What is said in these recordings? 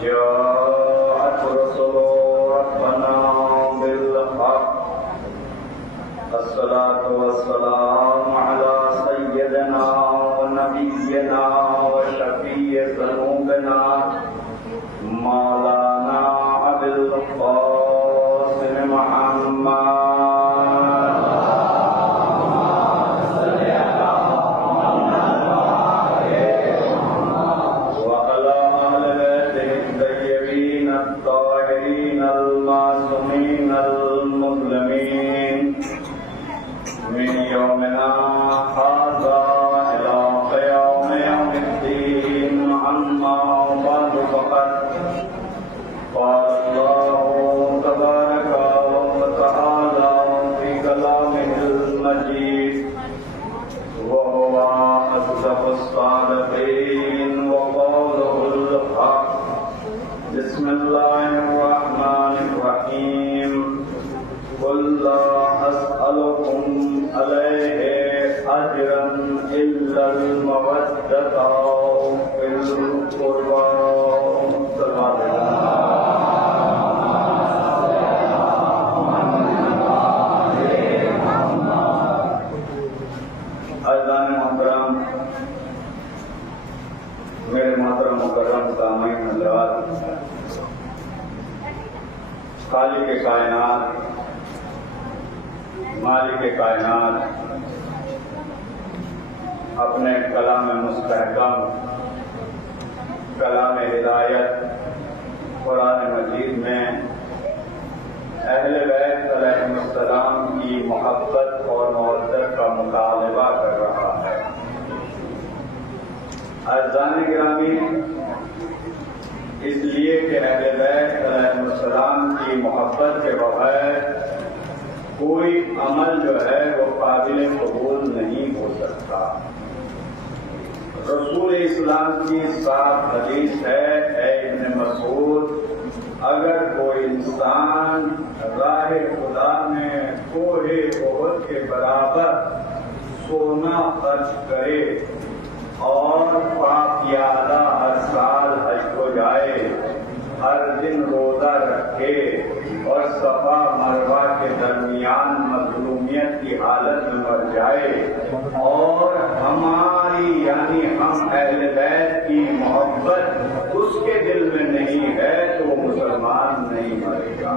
جاءت رسل ربنا بالحق الصلاة والسلام على سيدنا ونبينا وشفيع ذنوبنا مولانا أبي القاسم محمد بسم الله الرحمن الرحيم قل لا أسألكم عليه أجرا إلا المودة في القربى عزیزان محترم، میرے محترم مکرم سامعین حضرات، خالق کائنات، مالک کائنات اپنے کلام مستحکم، کلام ہدایت قرآن مجید میں اہل بیت علیہم السلام کی محبت اور مودت کا مطالبہ کر رہا ہے۔ عزیزان گرامی، اس لیے کہ اہل بیت علیہ السلام کی محبت کے بغیر کوئی عمل جو ہے وہ قابل قبول نہیں ہو سکتا۔ رسول اسلام کی صاف حدیث ہے، اے ابن مسعود، اگر کوئی انسان راہ خدا میں کوہ احد کے برابر سونا خرچ کرے اور پاکیزہ ہر سال حج کو جائے، ہر دن روزہ رکھے اور صفا مروہ کے درمیان مظلومیت کی حالت میں مر جائے اور ہماری یعنی ہم اہل بیت کی محبت اس کے دل میں نہیں ہے تو وہ مسلمان نہیں مرے گا۔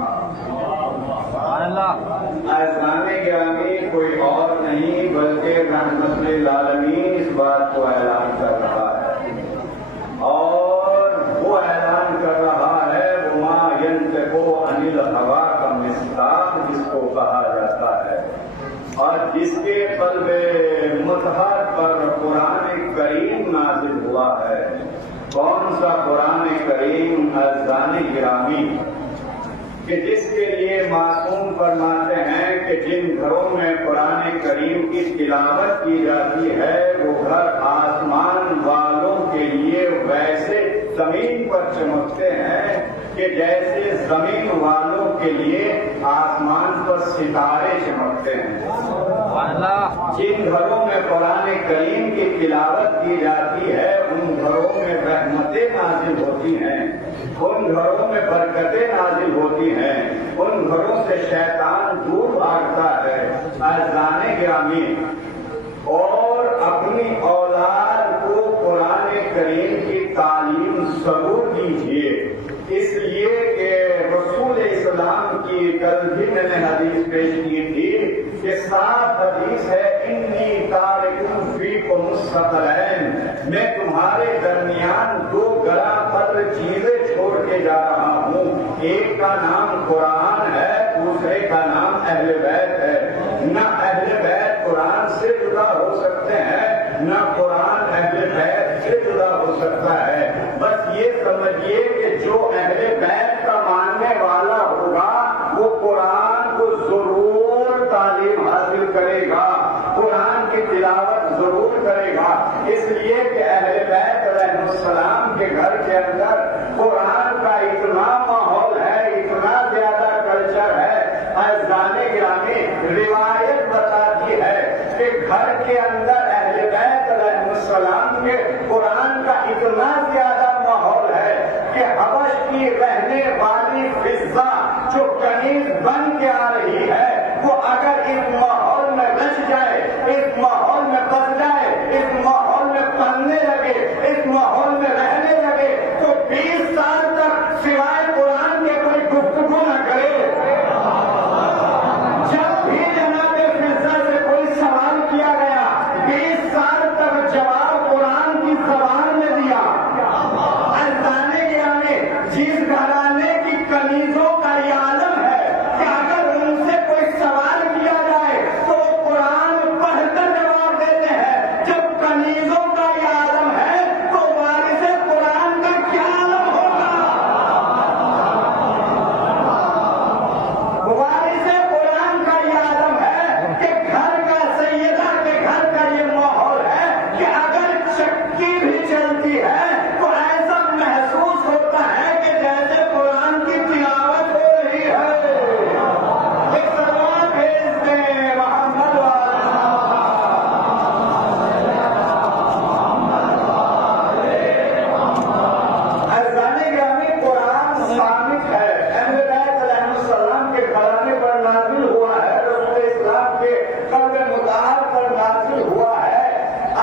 عزیزان گرامی، کوئی اور نہیں بلکہ رحمت للعالمین اس بات کو اعلان کر رہا ہے، اور وہ اعلان کر رہا ہے وما ينطق عن الهوى کا مصداق جس کو کہا جاتا ہے، اور جس کے قلب مطہر پر قرآن کریم نازل ہوا ہے۔ کون سا قرآن کریم عزیزان گرامی کہ جس کے لیے معصوم فرماتے ہیں کہ جن گھروں میں قرآن کریم کی تلاوت کی جاتی ہے وہ گھر آسمان والوں کے لیے ویسے زمین پر چمکتے ہیں کہ جیسے زمین والوں کے لیے آسمان پر ستارے چمکتے ہیں۔ جن گھروں میں قرآن کریم کی تلاوت کی جاتی ہے ان گھروں میں رحمتیں نازل ہوتی ہیں، ان گھروں میں برکتیں نازل ہوتی ہیں، ان گھروں سے شیطان دور بھاگتا ہے۔ عزیزان گرامی، اور اپنی اولاد کو قرآن کریم کی تعلیم ضرور دیجیے، اس لیے کہ رسول اسلام کی کل بھی میں نے حدیث پیش کی تھی کہ صاف حدیث ہے، انی تارک فیکم الثقلین، میں تمہارے درمیان دو گراں قدر چیزیں چھوڑ کے جا رہا ہوں، ایک کا نام قرآن ہے، دوسرے کا نام اہل بیت ہے۔ نہ اہل بیت قرآن سے جدا ہو سکتے ہیں، نہ قرآن اہل بیت سے جدا ہو سکتا ہے۔ بس یہ سمجھیے کہ جو اہل بیت کا ماننے والا ہوگا وہ قرآن کو ضرور تعلیم حاصل کرے گا، قرآن کی تلاوت ضرور کرے گا، اس لیے کہ اہل بیت علیہ السلام کے گھر کے اندر قرآن کا اتنا ماحول ہے، اتنا زیادہ کلچر ہے۔ عزیزان گرامی، روایت بتاتی ہے کہ گھر کے اندر اہل بیت علیہ السلام کے قرآن کا اتنا زیادہ ماحول ہے کہ حبش جو کنیز بن کے آ رہی ہے وہ اگر اس ماحول میں رچ جائے، اس ماحول میں بس جائے، اس ماحول میں پلنے لگے، اس ماحول میں رہنے لگے تو 20 سال تک سوائے قرآن کے کوئی گفتگو نہ کرے۔ جب بھی جناب فضا سے کوئی سوال کیا گیا 20 سال تک جواب قرآن کی زبان میں دیا۔ عزیزانے گرامی، جس گھرانے کی کنیزوں کا یہ عالم ہے کہ اگر ان سے کوئی سوال کیا جائے تو قرآن پڑھ کر جواب دیتے ہیں، جب کنیزوں کا یہ عالم ہے تو وارث قرآن کا کیا عالم ہوگا؟ وارث قرآن کا یہ عالم ہے کہ گھر کا سیدہ کے گھر کا یہ ماحول ہے کہ اگر چکی بھی چلتی ہے تو ایسا محسوس ہوتا ہے کہ جیسے قرآن کی تلاوت ہو رہی ہے۔ ایک سلوات بھیج دیں محمد عزیزانے گرامی، قرآن صامت ہے۔ اہل بیت علیہ السلام کے گھرانے پر نازل ہوا ہے، رسول اسلام کے قلب مطہر پر نازل ہوا ہے۔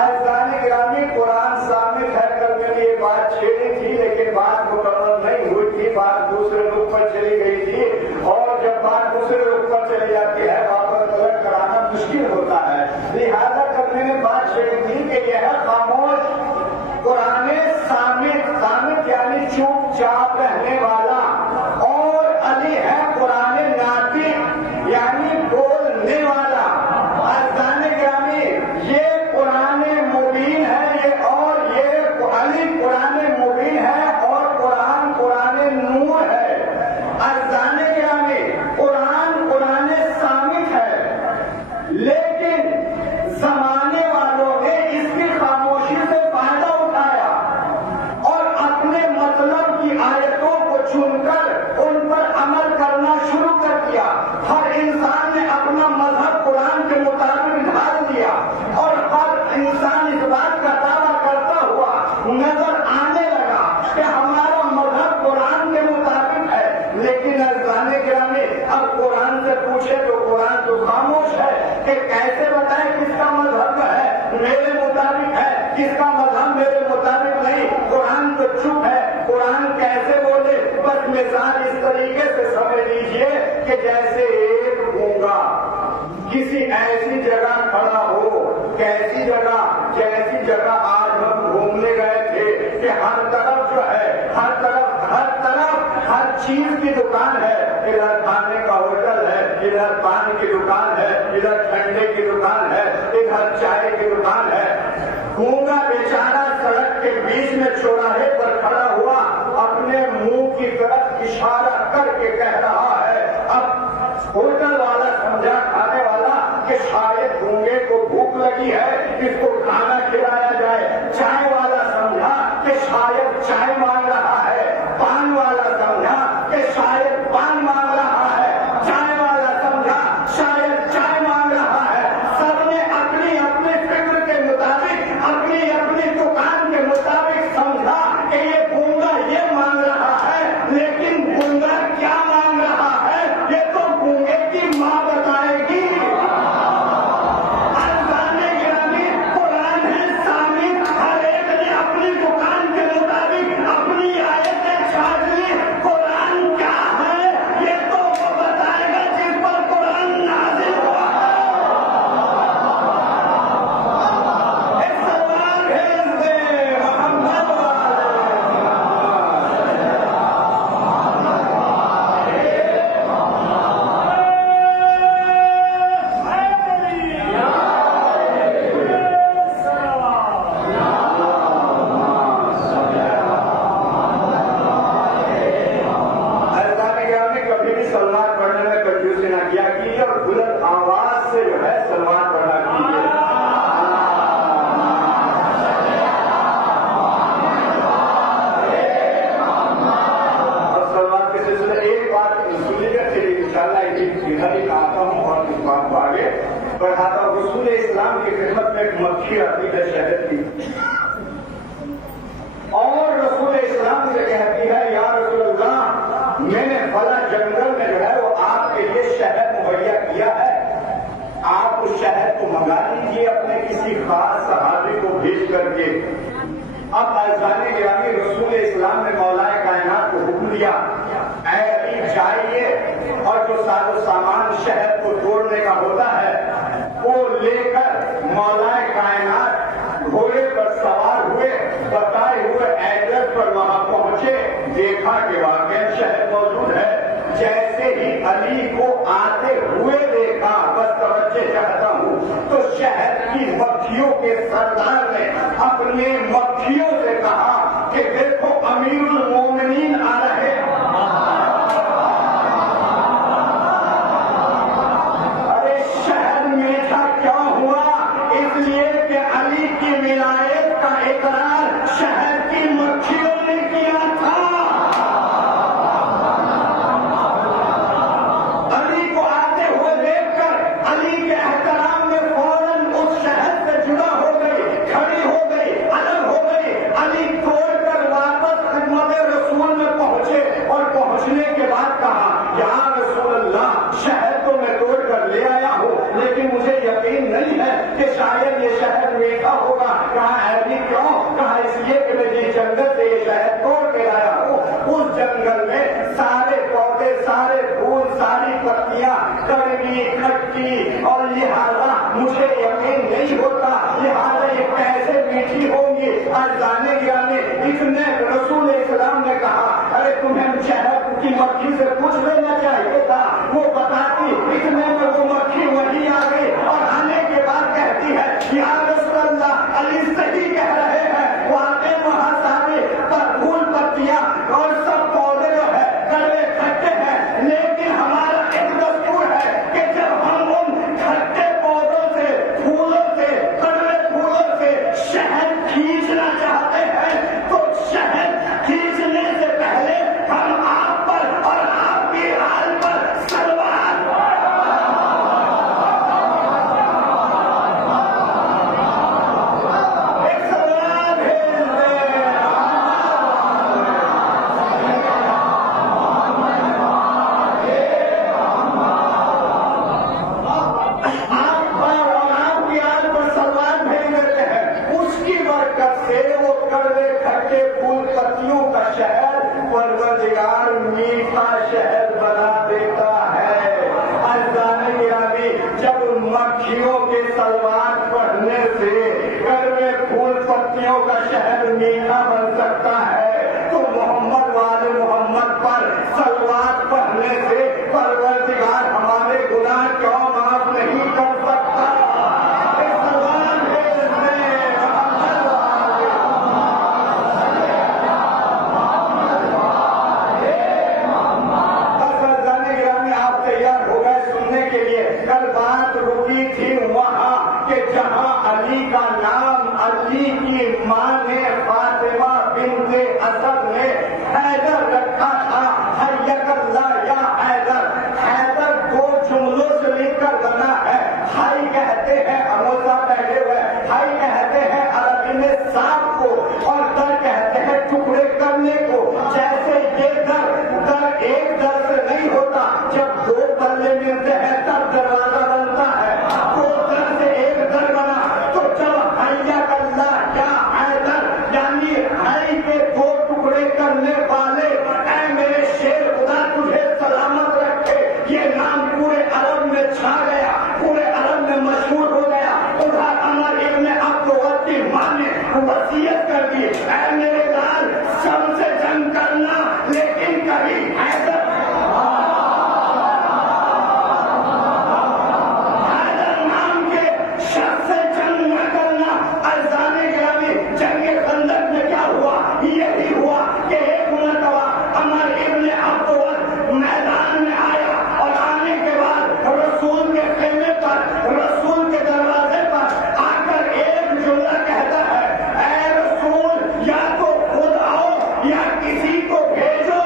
عزیزانے گرامی، قرآن صامت ہے۔ کل میں نے یہ بات چھیڑی تھی لیکن بات مکمل نہیں ہوئی تھی، بات دوسرے رخ پر چلی گئی تھی، اور جب بات دوسرے رخ پر چلی جاتی ہے واپس پلٹ کرانا مشکل ہوتا ہے۔ لہٰذا کل میں نے بات چھیڑی تھی کہ یہ ہے خاموش قرآن صامت، صامت یعنی چوپ چاپ رہنے والا، اور علی ہے قرآن ناطق یعنی بولنے والا۔ عزیزانے گرامی، یہ قرآن مبین ہے، یہ اور یہ علی قرآن مبین ہے اور قرآن قرآن نور ہے۔ عزیزانے گرامی، قرآن قرآن صامت ہے، لیکن زمانے والوں نے اس کی خاموشی سے فائدہ اٹھایا اور اپنے مطلب کی آیتوں کو چن کر ان پر عمل کرنا شروع کر دیا۔ ہر انسان نے اپنا مذہب قرآن کے مطابق ڈھال دیا اور ہر انسان اس بات کا دعویٰ کرتا ہوا نظر آنے لگا کہ ہمارا مذہب قرآن کے مطابق ہے۔ لیکن عزیزانے گرامی، اب قرآن سے پوچھے تو قرآن تو خاموش ہے کہ کیسے بتائے کس کا مذہب ہے میرے مطابق ہے، کس کا مذہب میرے مطابق نہیں۔ قرآن تو چپ ہے، قرآن کیسے بولے؟ بس مثال اس طریقے سے سمجھ لیجئے کہ جیسے ایک گونگا کسی ایسی جگہ کھڑا ہو، کیسی جگہ؟ جیسی جگہ آج ہم گھومنے گئے تھے کہ ہر طرف جو ہے، ہر طرف ہر چیز کی دکان ہے، ادھر کھانے کا ہوٹل ہے، ادھر پانی کی دکان ہے، ادھر ٹھنڈے کی دکان ہے، ادھر چائے کی دکان ہے۔ گونگا بیچارہ سڑک کے بیچ میں چوراہے پر کھڑا ہوا، اپنے منہ کی طرف اشارہ کر کے کہہ رہا ہے۔ اب ہوٹل والا سمجھا، کھانے والا، کہ شاید گونگے کو بھوک لگی ہے، اس کو کھانا کھلایا جائے۔ چائے والا سمجھا کہ شاید چائے مانگ رہا ہے، پان والا سمجھا کہ شاید پان مانگ رہا ہے، چائے والا سمجھا شاید چائے مانگ رہا ہے۔ سب نے اپنی اپنی فکر کے مطابق، اپنی اپنی دکان کے مطابق سمجھا کہ یہ گونگا یہ مانگ رہا ہے، لیکن گونگا کیا مانگ رہا ہے یہ تو گونگے کی ماں بتائے گی۔ عزیزانے گرامی، قرآن ہے صامت، ہر ایک نے اپنی دکان کے مطابق اپنی آیتیں چھانٹ لی۔ قرآن کیا ہے یہ تو وہ بتائے گا جس پر قرآن نازل ہوا ہے۔ ایک سوال بھیج دیں محمد کبھی بھی سلمان پڑھنے میں کنجوسی نہ کیا کیجیے اور بلند آواز سے جو ہے سلمان پڑھنا کیجیے۔ اور سلمان کے سلسلے ایک بات سنیے گا، پھر انشاءاللہ ادھر ہی آتا ہوں اور اس بات کو آگے بڑھاتا ہوں۔ رسول اسلام کی خدمت میں ایک مکھی آتی ہے شہد کی، اور رسول اسلام سے کہتی ہے یا رسول اللہ، میں نے فلاں جنگل میں جو ہے منگا لیجیے اپنے کسی خاص صحابی کو بھیج کر کے۔ اب اذان گرامی رسول اسلام نے مولا کائنات کو حکم دیا، اے علی جائیے اور جو ساز و سامان شہد کو توڑنے کا ہوتا ہے وہ لے کر مولا کائنات گھوڑے پر سوار ہوئے، بتائے ہوئے ایڈریس پر وہاں پہنچے، دیکھا کہ واقعی شہد موجود ہے۔ جیسے ہی علی کو آتے ہوئے دیکھا، بس توجہ چاہتا ہوں، تو شہد کی مکھیوں کے سردار نے اپنے مکھیوں سے کہا کہ دیکھو امیر المومنین آ رہے ہیں۔ ارے شہد میٹھا کیوں ہوا؟ اس لیے کہ علی کی ولایت کا اقرار شہد کی مکھیوں نے کیا تھا۔ لیکن مجھے یقین نہیں ہے کہ شاید یہ شہد میٹھا ہوگا۔ کہا ایسی کیوں؟ کہا اس لیے کہ میں جس جنگل سے یہ شہد توڑ کے لایا ہوں اس جنگل میں سارے پودے، سارے پھول، ساری پتیاں کڑوی، کھٹی، اور لہٰذا مجھے یقین نہیں ہوتا لہٰذا یہ کیسے میٹھی ہوں گی۔ اذان گرامی اتنے رسول اسلام نے کہا ارے تمہیں شہد کی مکھی سے پوچھ لینا چاہیے تھا، وہ بتاتی۔ اتنے میں وہ مکھی وہی آ گئی اور آنے کے بعد کہتی ہے یا رسول اللہ علی صحیح کہہ رہے ہیں، واقعی وہاں سارے پھول پتیاں اور سب پودے جو ہے کڑوے کھٹے ہیں، لیکن ہمارا ایک دستور ہے کہ جب ہم ان کھٹے پودوں سے، پھولوں سے، کڑوے پھولوں سے شہد کھینچنا چاہتے ہیں تو شہد کھینچنے سے پہلے ہم آپ پر اور آپ کی حال پر سلوار سے وہ کڑوے کھٹے پھول پتیوں کا شہد پروردگار میٹھا شہد بنا دیتا ہے۔ اذان گرامی جب مکھیوں کے سلوات پڑھنے سے کڑوے پھول پتیوں کا شہد میٹھا بن سکتا ہے تو محمد والے محمد پر سلوات پڑھنے سے پروردگار ہمارے گناہ کیوں معاف نہیں کر سکتا؟ کل بات رکی تھی وہاں کہ جہاں علی کا نام علی کی ماں نے فاطمہ بنت اسد نے حیدر رکھا تھا، حیک اللہ یا حیدر۔ حیدر دو جملوں سے مل کر بنا ہے، ہائی کہتے ہیں اموزہ بیٹھے ہوئے، ہائی کہتے ہیں عربی میں سانپ کو اور در کہتے ہیں ٹکڑے کرنے کو۔ جیسے یہ در ایک در سے نہیں ہوتا، جب دو پلے ملتے ہیں تب دروازہ بنتا ہے، تو در سے ایک در بنا۔ تو جب حیک اللہ یا حیدر یعنی ہائی کے دو ٹکڑے کرنے والے، اے میرے شیر خدا تجھے سلامت رکھے، یہ نام پورے عرب میں چھا گیا، پورے عرب میں مشہور ہو گیا۔ ادھر عمر ابن عبد العزیز کی ماں نے وصیت کر دی اے میرے لال سب سے جنگ کرنا لیکن کبھی حیدر نام کے شخص سے جنگ نہ کرنا۔ اذان گرامی جنگ خندق میں کیا ہوا؟ یہی ہوا کہ ایک مرتبہ عمر ابن عبد العزیز میدان میں آیا اور آنے کے بعد رسول کے خیمے پر، رسول کے دروازے پر آ کر ایک جملہ کہتا ہے اے رسول یا تو خود آؤ یا کسی کو بھیجو۔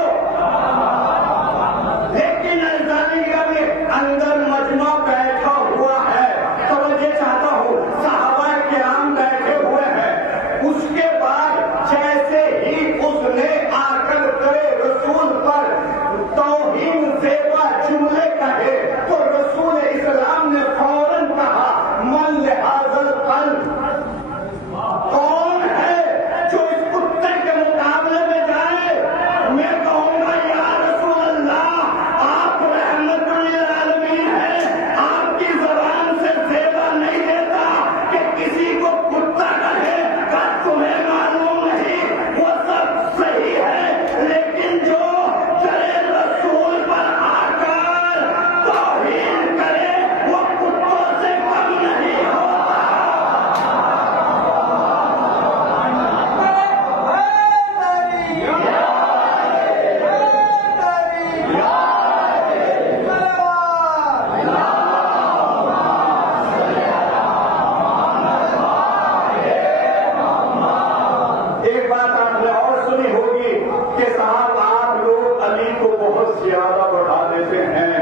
لیکن اذان گرامی اندر مجمع بیٹھا ہوا ہے، توجہ چاہتا ہوں صحابہ کرام بیٹھے ہوئے ہیں۔ اس کے بعد جیسے ہی اس نے آ کر کرے رسول پر توہین زیبا جملے کہے تو رسول اسلام نے فوراً کہا من کہ صاحب آپ لوگ علی کو بہت زیادہ بڑھا دیتے ہیں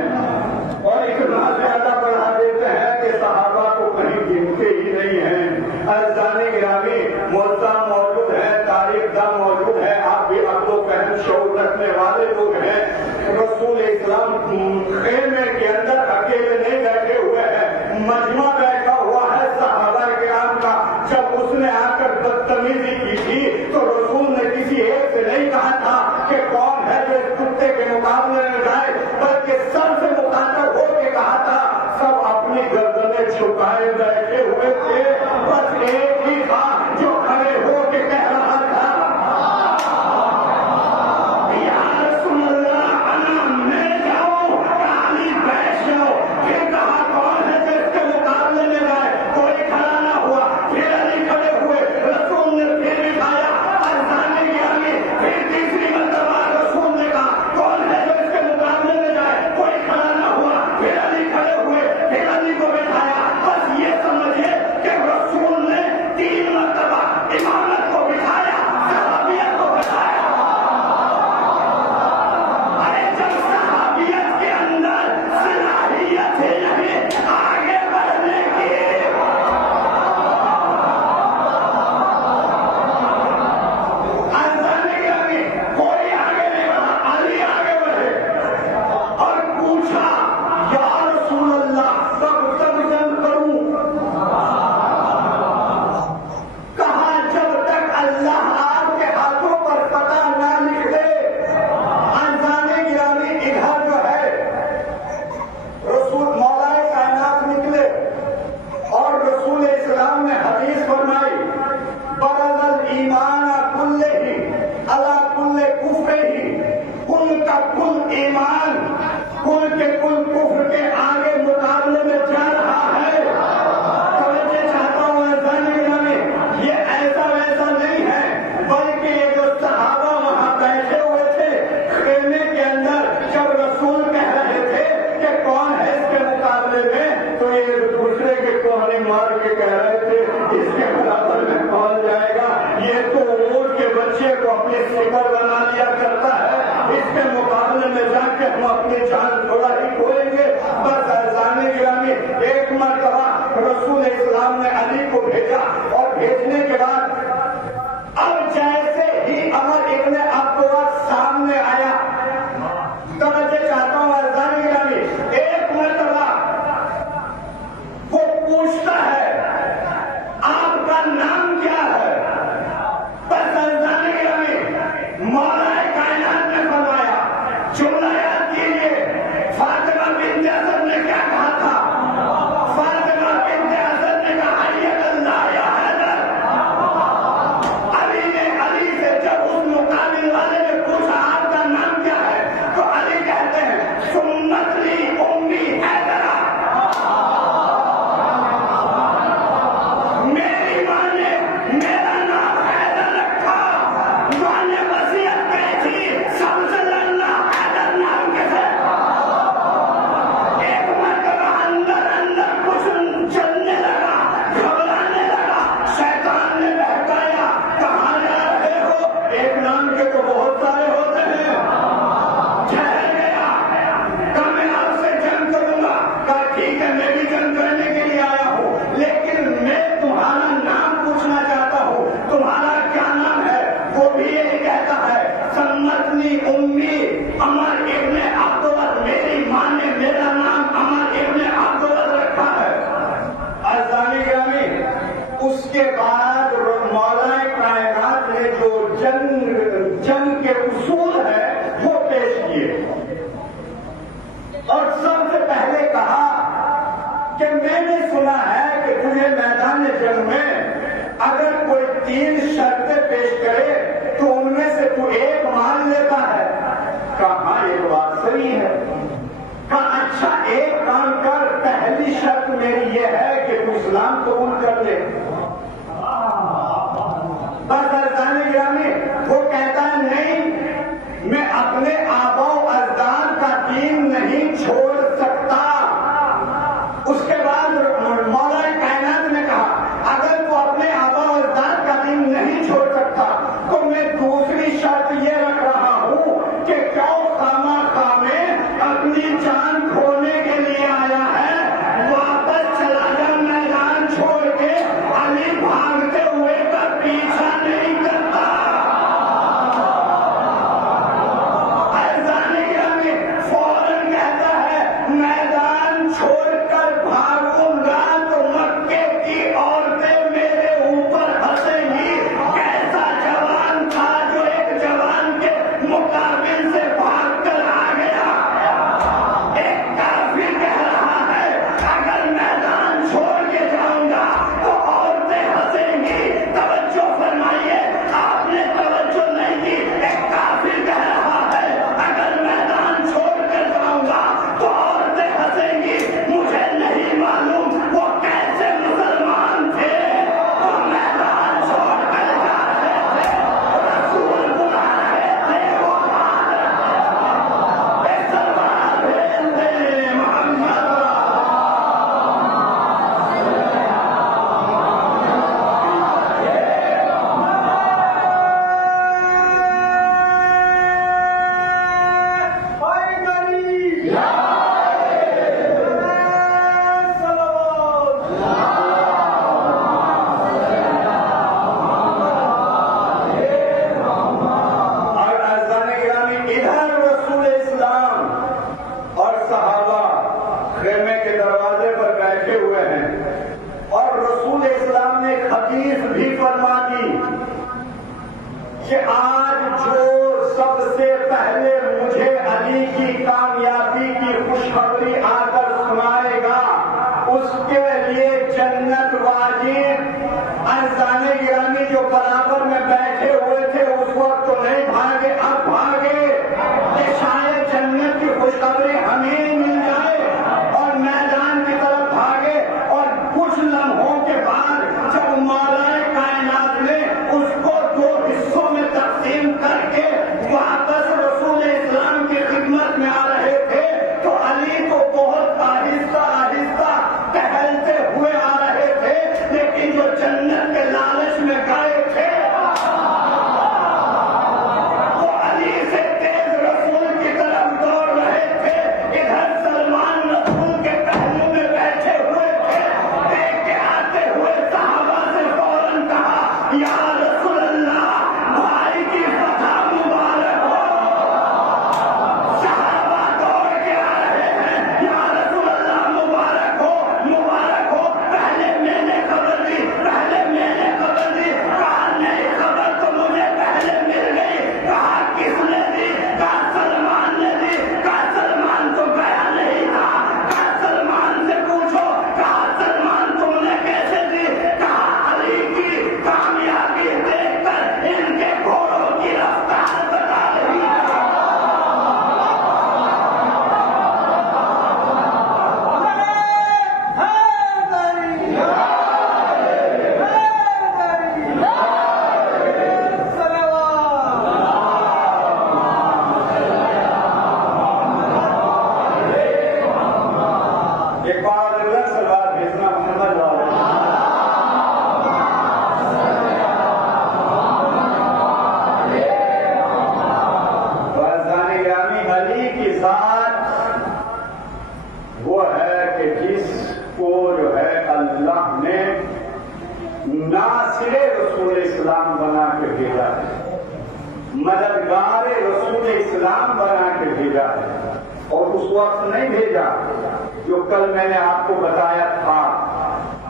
اور اتنا زیادہ بڑھا دیتے ہیں کہ صحابہ کو کہیں گنتے ہی نہیں ہیں۔ عزیزان گرامی، ملتا موجود ہے، تاریخ داں موجود ہے، آپ بھی عقل و فہم شعور رکھنے والے لوگ ہیں۔ رسول اسلام خیمے کے اندر اکیلے نہیں بیٹھے ہوئے ہیں، مجمع بیٹھا ہوا ہے صحابہ کرام کا۔ جب اس نے آ کر بدتمیزی کی تھی تو رسول نے کسی ایک سے نہیں کہا تھا کہ کون ہے جو اس کتے کے مقابلے میں جائے، بلکہ سب سے مخاطب ہو کے کہا تھا۔ سب اپنی گردنیں چھپائے بیٹھے ہوئے تھے، بس ایک ہی تھا جو کھڑے ہو کے کہہ رہا تھا، یا رسول اللہ انا میں جاؤں، علی بیٹھ جاؤ۔ پھر کہا کون ہے جو اس کے مقابلے میں جائے، کوئی کھڑا نہ ہوا۔ پھر علی کھڑے ہوئے، رسول نے پھر بٹھایا، عزیزان گرامی پھر تیسری مرتبہ رسول نے کہا کون ہے جو اس کے مقابلے میں جائے، کوئی کھڑا نہ ہوا۔ پھر علی کھڑے ہوئے، پھر علی کو بٹھایا۔ بس یہ سمجھے کہ رسول نے 3 مرتبہ امامت کو بٹھایا، صحابیت کو بٹھایا۔ ارے جب صحابیت کے اندر صلاحیت ہی نہیں آگے بڑھنے کی، کوئی آگے نہیں بڑھا، علی آگے بڑھے اور پوچھا یا رسول اللہ کب تک جنگ کروں؟ کہا جب تک اللہ آپ کے ہاتھوں پر فتح نہ لکھ دے۔ عزیزان گرامی، ادھر جو ہے رسول مولا کائنات نکلے اور رسول اسلام نے حدیث فرمائی، برز الایمان کلہ علی کل کفر ہی، کل کا کل ایمان کل کے کل کفر کے آگے مقابلے میں جا رہا ہے۔ توجہ چاہتا ہوں عزیزان گرامی، یہ ایسا ویسا نہیں ہے، بلکہ یہ جو صحابہ وہاں بیٹھے ہوئے تھے خیمے کے اندر، جب رسول کہہ رہے تھے کہ کون ہے اس کے مقابلے میں، تو یہ ایک دوسرے کے کوہنی مار کے کہہ رہے تھے اس کے برابر میں کون جائے گا، یہ تو اونٹ کے بچے کو اپنی سپر بنا لیا کرتا ہے، اس کے مقابلے میں جا کے ہم اپنی جان تھوڑا ہی کھولیں گے۔ بس عزیزان گرامی، ایک مرتبہ رسول اسلام نے علی کو بھیجا اور بھیجنے کے بعد اب جیسے ہی عمر ابن عبدالعزیز سامنے آیا، توجہ چاہتا ہوں عزیزان گرامی، ایک مرتبہ وہ پوچھتا ہے آپ کا نام کیا ہے؟ بس عزیزان گرامی مولا کائنات نے فرمایا، جملہ یاد کیجیے، فاطمہ بنت اسد نے کیا کہا تھا؟ فاطمہ بنت اسد نے کہا حیّک اللہ یا حیدر۔ علی سے جب اس مقابل والے نے پوچھا آپ کا نام کیا ہے، تو علی کہتے ہیں سمت لی امی حیدرہ، میری ماں نے میرا نام حیدر رکھا، ماں نے وصیت کی تھی سب سے لڑنا حیدر نام کے سے۔ ایک مرتبہ اندر اندر کچھ چلنے لگا، گھبرانے لگا، شیطان نے بہکایا، کہاں جا رہے ہو؟ ایک نام کے تو بہت سارے ہوتے ہیں۔ ٹھہر گیا، کہا میں آپ سے جنگ کروں گا، کہا ٹھیک ہے میں بھی جنگ کرنے کے لیے آیا ہوں، لیکن میں تمہارا نام پوچھنا چاہتا ہوں، تمہارا کیا نام ہے؟ وہ بھی یہی کہتا ہے سمتنی امی عمر ابن عبدالعزیز، میری ماں نے میرا نام عمر ابن عبدالعزیز رکھا ہے۔ عزیزان گرامی، اس کے بعد مولا کائنات نے جو جنگ کے اصول ہے وہ پیش کیے اور سب سے پہلے کہا کہ میں نے سنا ہے کہ تجھے میدان جنگ میں اگر کوئی 3 شرطیں پیش کرے تو ان میں سے تو ایک مان لیتا ہے۔ کہا یہ بات صحیح ہے۔ کہا اچھا ایک کام کر، پہلی شرط میری یہ ہے کہ تو اسلام قبول کر لے۔ بس عزیزان گرامی، وہ کہتا ہے نہیں، میں اپنے آبا و اجداد کا دین نہیں چھوڑ سکتا۔ اس کے بعد مولا کائنات نے کہا اگر تو اپنے آبا و اجداد کا دین نہیں چھوڑ سکتا تو میں دوسری شرط یہ رکھ رہا کہ کیوں خامخواہ میں اپنی جان کھونے کے لیے آیا ہے؟ واپس چلا جا میدان چھوڑ کے، علی بھاگتے ہوئے کا پیچھا نہیں کرتا۔ اذان گرامی فوراً کہتا ہے میدان چھوڑ کر بھاگوں گا تو مکے کی عورتیں میرے اوپر ہنسیں گی۔ کیسا جوان تھا جو ایک جوان کے مقابل سے بھاگ کر آ گیا۔ ایک کافر کہہ رہا ہے اگر میدان چھوڑ کے جاؤں گا تو عورتیں ہنسیں گی۔ توجہ فرمائیے، آپ نے توجہ نہیں کی۔ ایک کافر کہہ رہا ہے اگر میدان چھوڑ کر جاؤں گا تو عورتیں ہنسیں گی۔ مجھے نہیں معلوم وہ کیسے مسلمان تھے، وہ میدان چھوڑ کر جا رہے تھے، رسول بلا رہے تھے، وہ بھاگ رہے تھے، سلوار بھیجتے محمد۔ اور اذان گرامی ادھر رسول اسلام اور صحابہ خیمے کے دروازے پر بیٹھے ہوئے ہیں، اور رسول اسلام نے ایک حدیث بھی فرما دی کہ آج جو سب سے پہلے مجھے علی کی کامیابی کی خوشخبری آ کر سنائے گا اس کے لیے جنت واجب۔ اذان گرامی جو برابر میں بیٹھے ہوئے تھے اس وقت تو نہیں بھاگے، اب بھاگے کہ شاید جنت کی خوشخبری ہمیں مل جائے، اور میدان کی طرف بھاگے۔ اور کچھ لمحوں کے بعد جب مولا کائنات نے اس کو دو حصوں میں تقسیم کر کے واپس رسول اسلام کی خدمت میں آ رہے تھے تو علی تو بہت آہستہ آہستہ ٹہلتے ہوئے آ رہے تھے، لیکن جو جنت کے لالچ میں گئے تھے وہ علی سے تیز رسول کی طرف دوڑ رہے تھے۔ ادھر سلمان رسول کے پہلو میں بیٹھے ہوئے تھے، دیکھ کے آتے ہوئے صحابہ سے فوراً کہا یا رسول اللہ بھائی کی فتح مبارک ہو۔ صحابہ دوڑ کے آ رہے ہیں، یا رسول اللہ مبارک ہو، مبارک ہو۔ پہلے میں نے خبر دی، پہلے میں نے خبر دی۔ کہا نہیں، خبر تو مجھے پہلے مل گئی۔ کہا کس نے دی؟ کہا سلمان نے دی۔ کہا سلمان تو گیا نہیں تھا۔ کہا سلمان سے پوچھو۔ کہا سلمان تم نے کیسے دی؟ کہا علی کی کامیابی دیکھ کر ان کے گھوڑوں کی رفتار بتا رہی ہے۔ ایک بار اللہ سلوار بھیجنا محمد والے۔ اذان گرامی علی کی ذات وہ ہے کہ جس کو جو ہے اللہ نے ناصر رسول اسلام بنا کے بھیجا ہے، مددگار رسول اسلام بنا کے بھیجا ہے، اور اس وقت نہیں بھیجا جو کل میں نے آپ کو بتایا تھا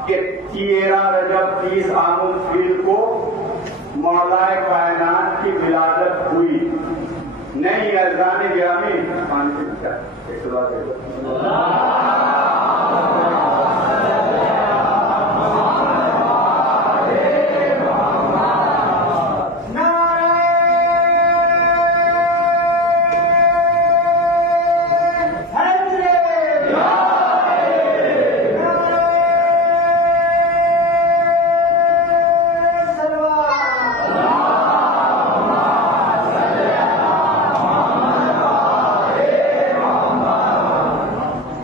کہ 13 رجب 30 عام الفیل کو مولا کائنات کی ولادت ہوئی۔ نہیں، اذان گرامی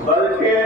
بلکہ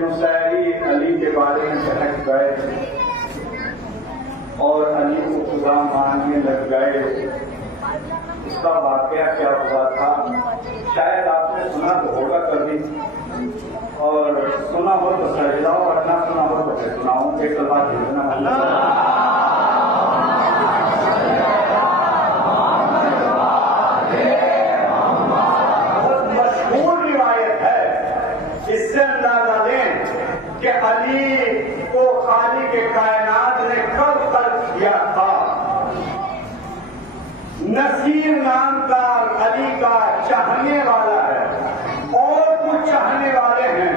نصیری علی کے بارے میں بھٹک گئے اور علی کو خدا ماننے لگ گئے. اس کا واقعہ کیا ہوا تھا شاید آپ نے سنا تو ہوگا کبھی, اور سنا ہو تو سمجھ جاؤ اور نہ سنا ہو تو پھر سناؤں. ایک بات بھیجنا اس سے اندازہ دیں کہ علی کو خالق کائنات نے کب خلق کیا تھا. نصیر نام کا علی کا چاہنے والا ہے اور کچھ چاہنے والے ہیں.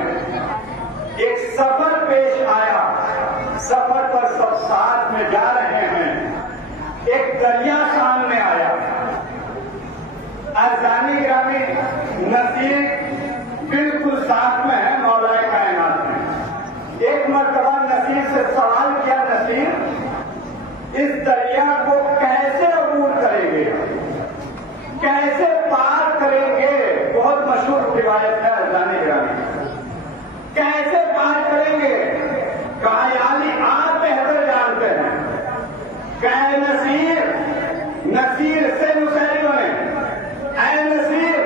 ایک سفر پیش آیا, سفر پر سب ساتھ میں جا رہے ہیں. ایک دریا سامنے آیا. ارزانی گرامی نصیر بالکل ساتھ میں ہے مولا کائنات میں. ایک مرتبہ نصیر سے سوال کیا, نصیر اس دریا کو کیسے عبور کریں گے, کیسے پار کریں گے؟ بہت مشہور روایت ہے ارزانی گرامی. کیسے پار کریں گے؟ کہا یعنی آپ بہتر جانتے ہیں. کہ نصیر سے نصیری بنے. اے نصیر,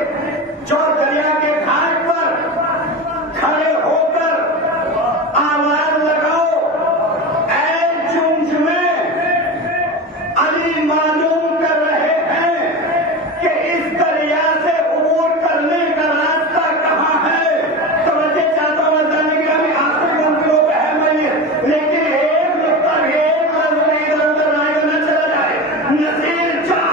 جو دریا کے گھاٹ پر کھڑے ہو کر آواز لگاؤ, اے جمجمے, علی معلوم کر رہے ہیں کہ اس دریا سے عبور کرنے کا راستہ کہاں ہے. توجہ چاہتا ہوں ارزانی گرامی, آخری منزلوں پہ ہے میں یہ, لیکن ایک نقطہ ایک لفظ ادھر ادھر آئے نہ چلا جائے. نصیر جا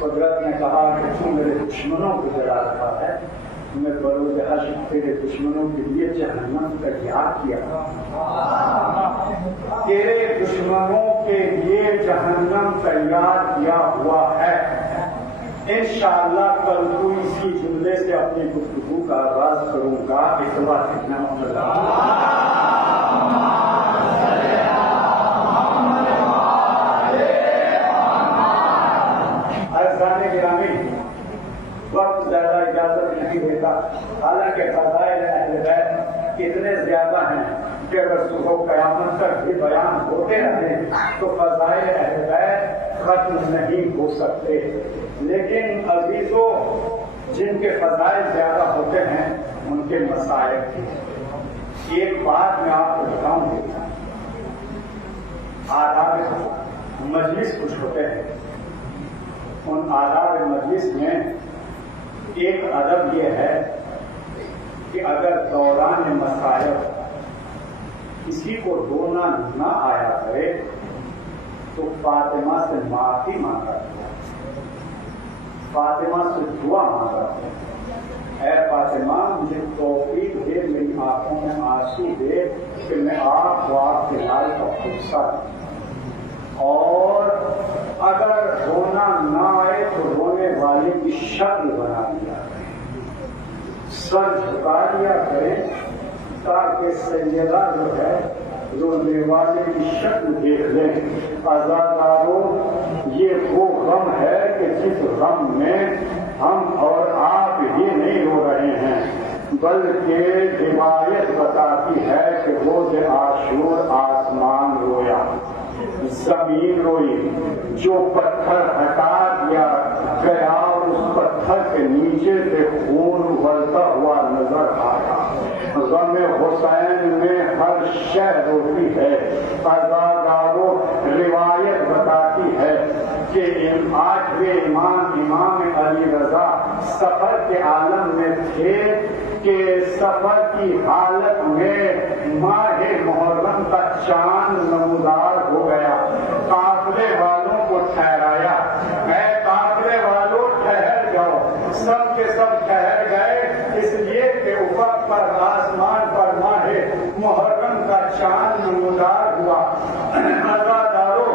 قدرت نے کہا کہ تو میرے دشمنوں کو جلا رہا ہے، میں بروز حشر تیرے دشمنوں کے لیے جہنم تیار کیا، تیرے دشمنوں کے لیے جہنم تیار کیا ہوا ہے۔ انشاءاللہ کل کو اسی جملے سے اپنی گفتگو کا آغاز کروں گا۔ اتباع عرضان گرامی، وقت زیادہ اجازت نہیں دیتا، حالانکہ فضائل اہل بیت اتنے زیادہ ہیں کہ اگر صبح قیامت تک بھی بیان ہوتے رہے تو فضائل اہل بیت ختم نہیں ہو سکتے۔ لیکن عزیزوں، جن کے فضائل زیادہ ہوتے ہیں ان کے مسائل کی ایک بات میں آپ کو بتاؤں گا۔ آداب مجلس کچھ ہوتے ہیں، ان آداب مجلس میں ایک ادب یہ ہے کہ اگر دوران مسائل کسی کو رونا نہ آیا کرے تو فاطمہ سے معافی مانگا کرے، فاطمہ سے دعا مانگا کرے، اے فاطمہ مجھے توفیق دے، میری آنکھوں میں آنسو دے کہ میں آپ کو آپ کے لال کا غصہ دوں۔ اور اگر رونا نہ آئے تو رونے والے کی شکل بنا دیا کریں، سر جھکا دیا کریں تاکہ سیدہ جو ہے رونے والے کی شکل دیکھ لیں۔ عزاداروں، یہ وہ غم ہے کہ جس غم میں ہم اور آپ ہی نہیں رو رہے ہیں، بلکہ روایت بتاتی ہے کہ روز عاشور آسمان رویا، زمین روئی، جو پتھر ہٹا دیا گیا اور اس پتھر کے نیچے سے خون ابلتا ہوا نظر آیا۔ غم حسین میں ہر شے روتی ہے۔ عزاداروں، روایت بتاتی ہے کہ آٹھویں امام علی رضا سفر کے عالم میں تھے کہ سفر کی حالت میں ماہ محرم کا چاند نمودار ہو گیا۔ قافلے والوں کو ٹھہرایا، اے قافلے والوں ٹھہر جاؤ، سب کے سب ٹھہر گئے، اس لیے کہ افق پر آسمان پر ماہ محرم کا چاند نمودار ہوا۔ عزاداروں،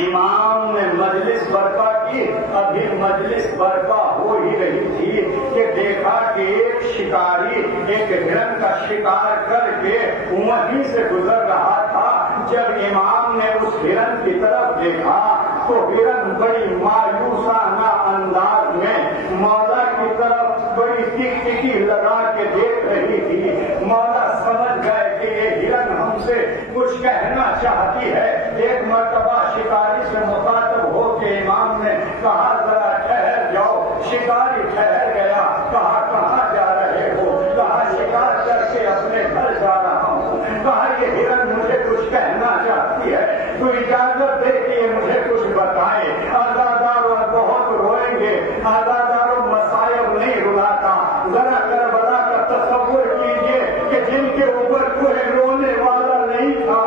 امام نے مجلس برپا کی، ابھی مجلس برپا ہو ہی رہی تھی کہ دیکھا کہ ایک شکاری ایک ہرن کا شکار کر کے وہیں سے گزر رہا تھا۔ جب امام نے اس ہرن کی طرف دیکھا تو ہرن بڑی مایوسانہ انداز میں مولا کی طرف بڑی ٹکٹکی لگا کے دیکھ رہی تھی۔ مولا سمجھ گئے کہ یہ ہرن ہم سے کچھ کہنا چاہتی ہے۔ ایک مرتبہ شکاری سے مخاطب ہو کے امام نے کہا ذرا ٹھہر جاؤ۔ شکاری ٹھہر گیا، کہا کہاں جا رہے ہو؟ کہا شکار کر کے اپنے گھر جا رہا ہوں۔ کہا یہ ہرن مجھے کچھ کہنا چاہتی ہے، تو اجازت دے کہ یہ مجھے کچھ بتائے۔ عزاداروں بہت روئیں گے، عزاداروں مصائب نہیں رلاتا۔ ذرا کربلا کا تصور کیجئے کہ جن کے اوپر کوئی رونے والا نہیں تھا،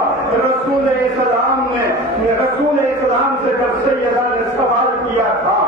رسول اسلام سے جب سیدہ نے سوال کیا تھا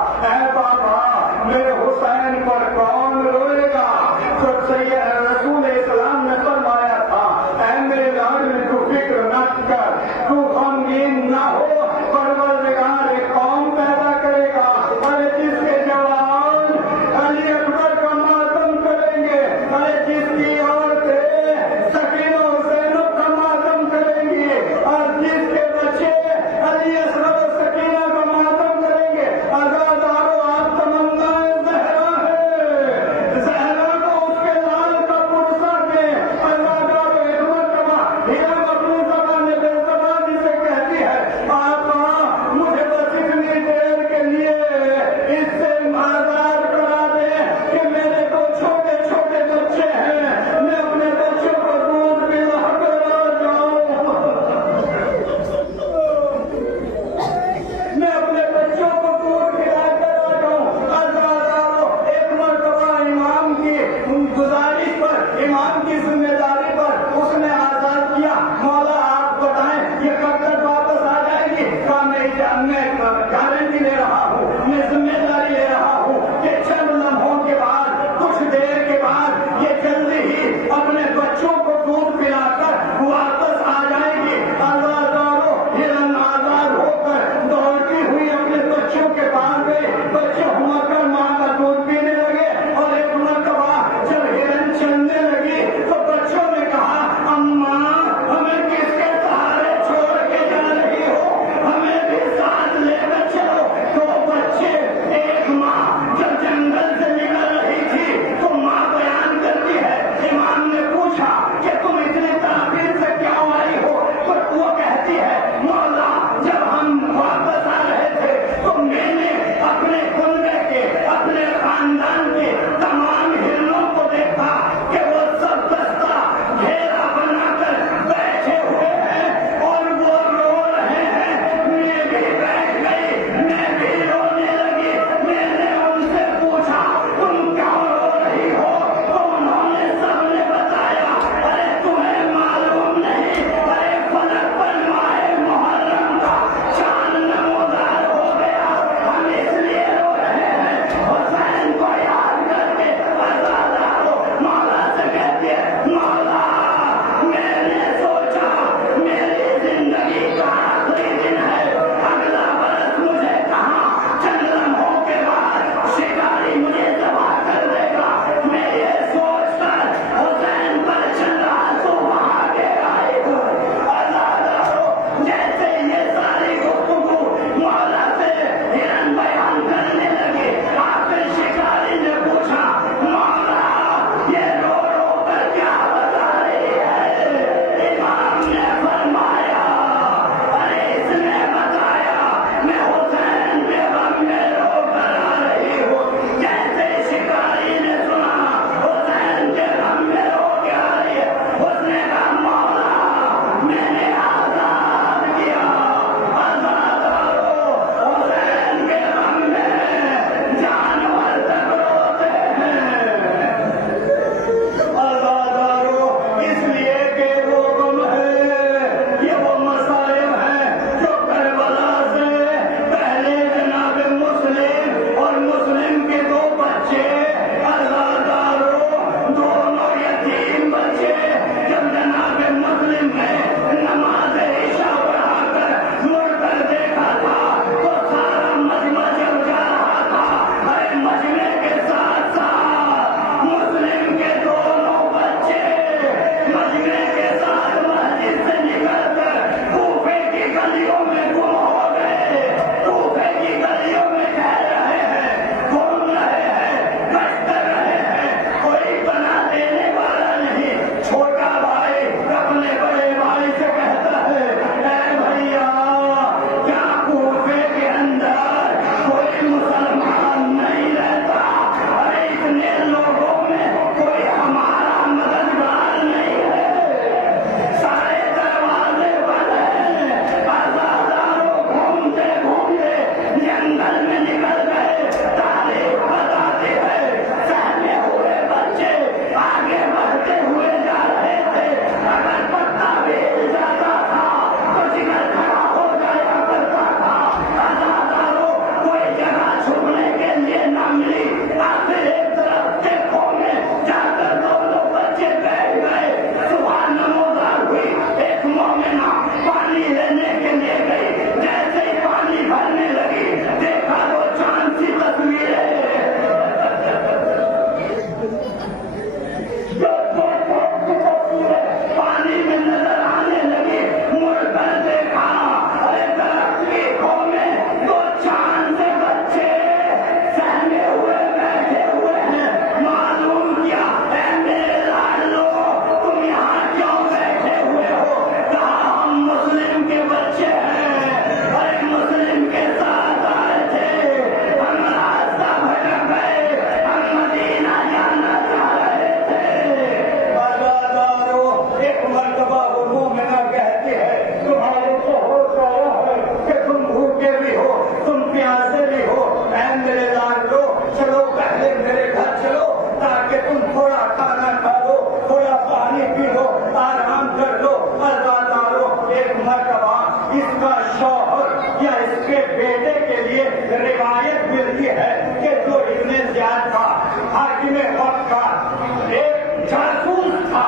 بعد ایک جاسوس تھا،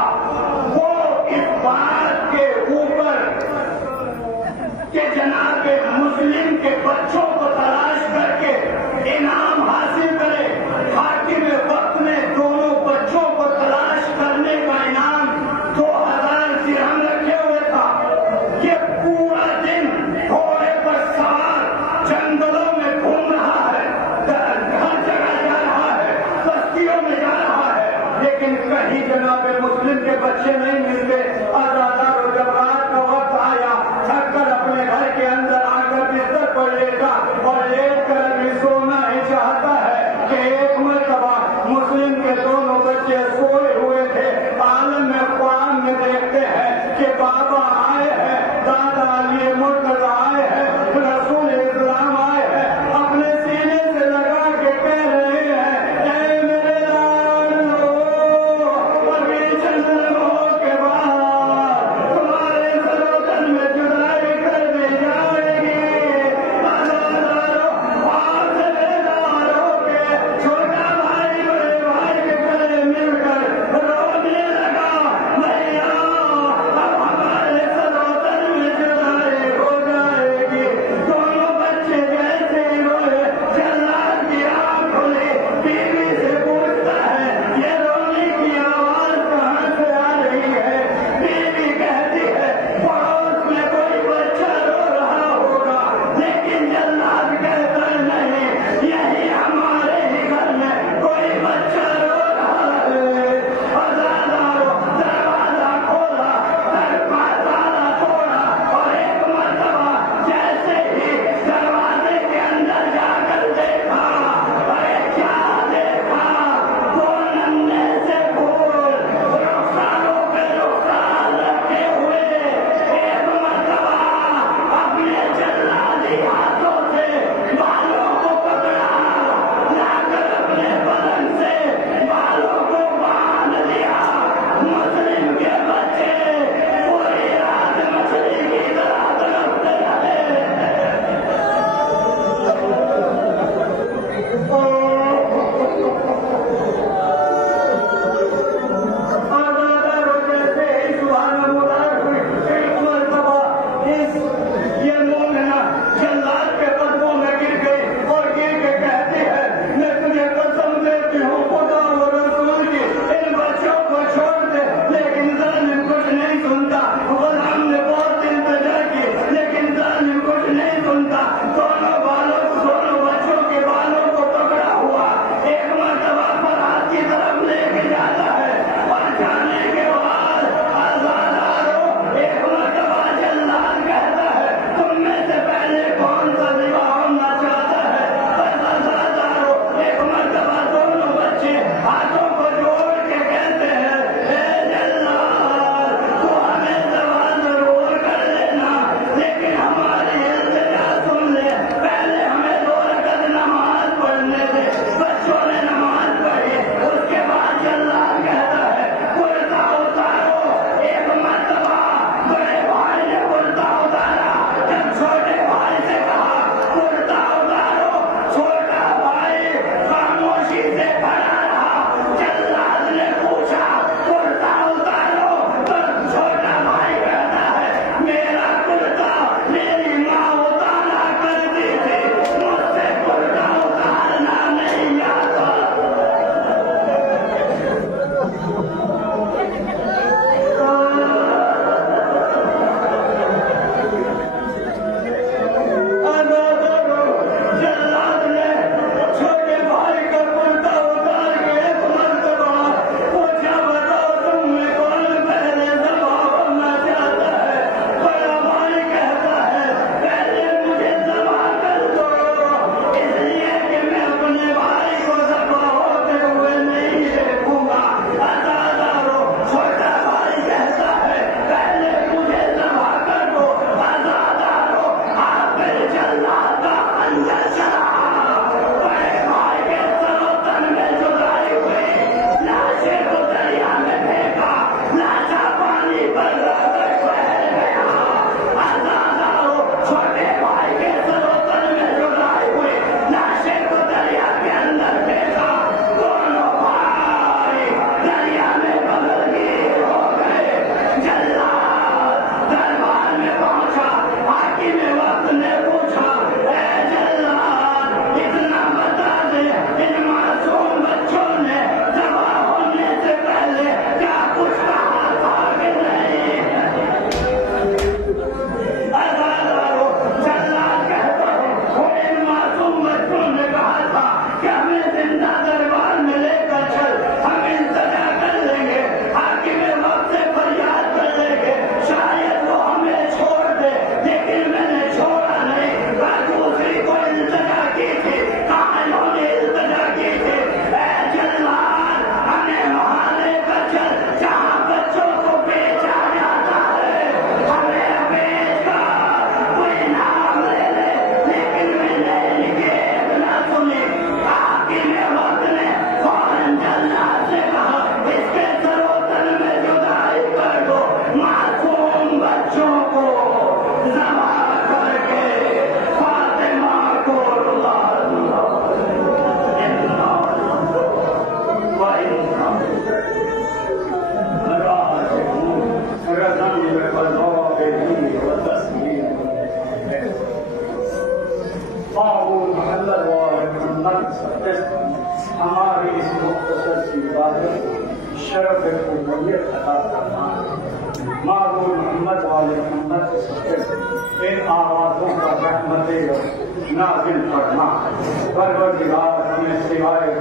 وہ اس بات کے اوپر کہ جناب مسلم کے بچوں کو تلاش کر کے انعام حاصل کرے، حاکم وقت نے دونوں بچوں کو تلاش کرنے کا انعام 2000 درہم رکھے ہوئے تھا۔ یہ پورا دن گھوڑے پر سوار جنگلوں میں گھوم رہا ہے، ہر جگہ جا رہا ہے، بستیوں میں جا رہا ہے، لیکن کہیں جناب تسلیم معبود محمد والے محمد ہماری اس مختصر سی عبادت شرف قبولیت عطا کرنا. معبود محمد والے محمد ان آوازوں کا رحمت نازل فرما. پروردگار ہمیں سوائے